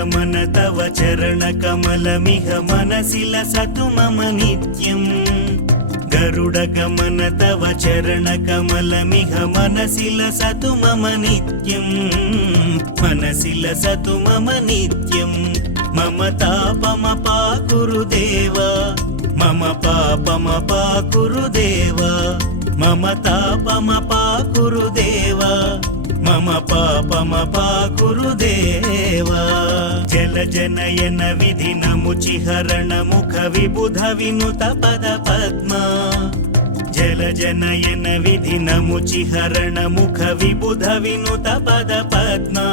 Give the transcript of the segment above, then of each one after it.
गरुडगमन तव चरणकमलमिह मनसि लसतु मम नित्यम् गरुडगमन तव चरणकमलमिह मनसि लसतु मम नित्यम् मनसि लसतु मम नित्यम् मम तापमपाकुरु देव मम पापमपाकुरु देव मम तापमपाकुरु देव मम पापमपाकुरु देव जलजनयन विधिनमुचिहरण मुख विबुध विनुत पद पद्मा जलजनयन विधिनमुचिहरण मुख विबुध विनुत पद पद्मा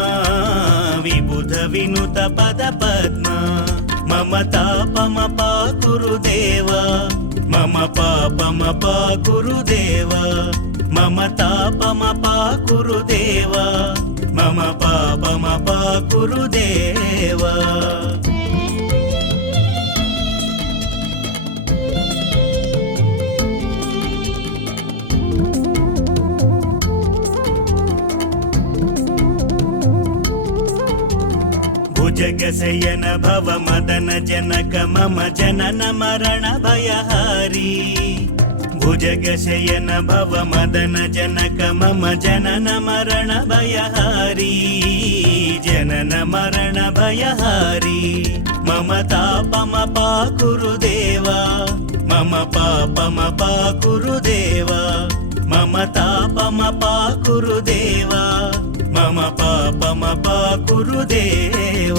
विबुध विनुत पद पद्मा मम तापमपाकुरु देव मम पापमपाकुरु देव मम तापमपाकुरु देव मम पापमपाकुरु देव भुजगशयन भव मदन जनक मम जनन मरण भयहारी भुजगशयन भव मदन जनक मम जनन मरण भयहारी जनन मरण भयहारी मम तापमपाकुरु देव मम पापमपाकुरु देव मम तापमपाकुरु देव मम पापमपाकुरु देव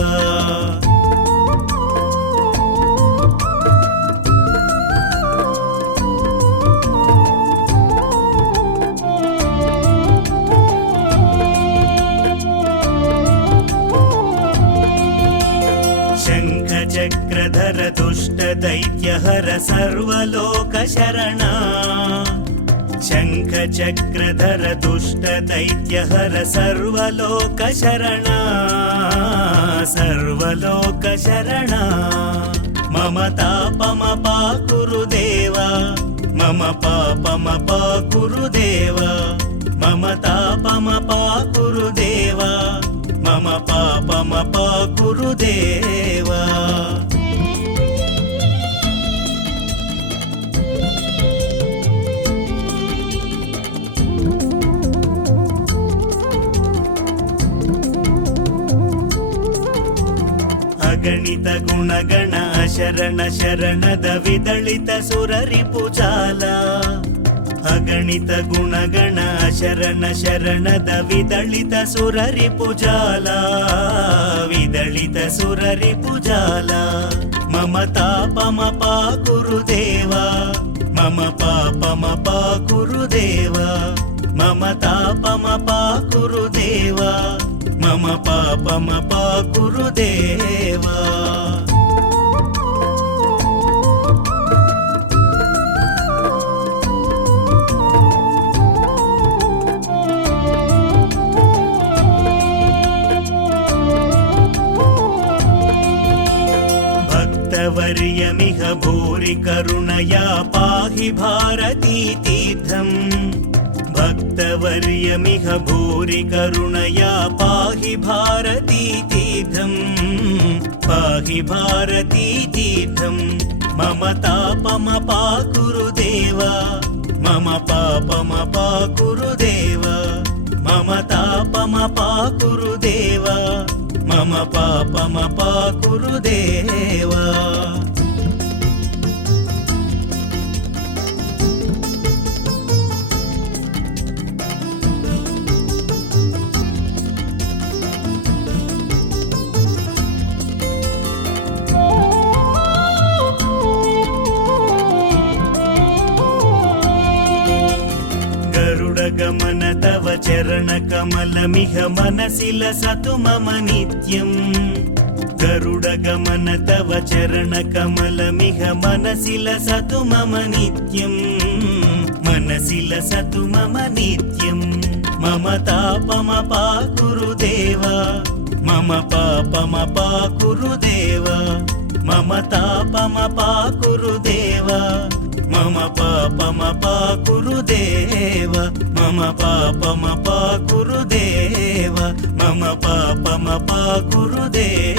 शङ्खचक्रधर दुष्ट दैत्यहर सर्वलोक शरणा शङ्खचक्रधर दुष्ट दैत्यहर सर्वलोक शरणा सर्वलोक शरणा मम तापमपाकुरु देव मम पापमपाकुरु देव मम तापमपाकुरु देव मम पापमपाकुरु देव अगणित गुणगण शरण शरणद विदलित सुररिपुजाल अगणित गुणगण शरण शरणद विदलित सुररिपुजाल विदलित सुररिपुजाल मम तापमपाकुरु देव मम पापमपाकुरु देव मम तापमपाकुरु देव मम पापमपाकुरु देव भक्तवर्यमिह भूरि करुणया पाहि भारती तीर्थम् भक्तवर्यमिह भूरि करुणया पाहि भारती तीर्थम् पाहि भारती तीर्थम् मम तापमपाकुरु देव मम पापमपाकुरु देव मम तापमपाकुरु देव मम पापमपाकुरु देव गरुडगमन तव चरणकमलमिह मनसि लसतु मम नित्यम् गरुडगमन तव चरणकमलमिह मनसि लसतु मम नित्यम् मनसि लसतु मम नित्यम् मम तापमपाकुरु देव मम पापमपाकुरु देव मम तापमपाकुरु देव मम पापमपाकुरु देव मम पापमपाकुरु देव मम पापमपाकुरु देव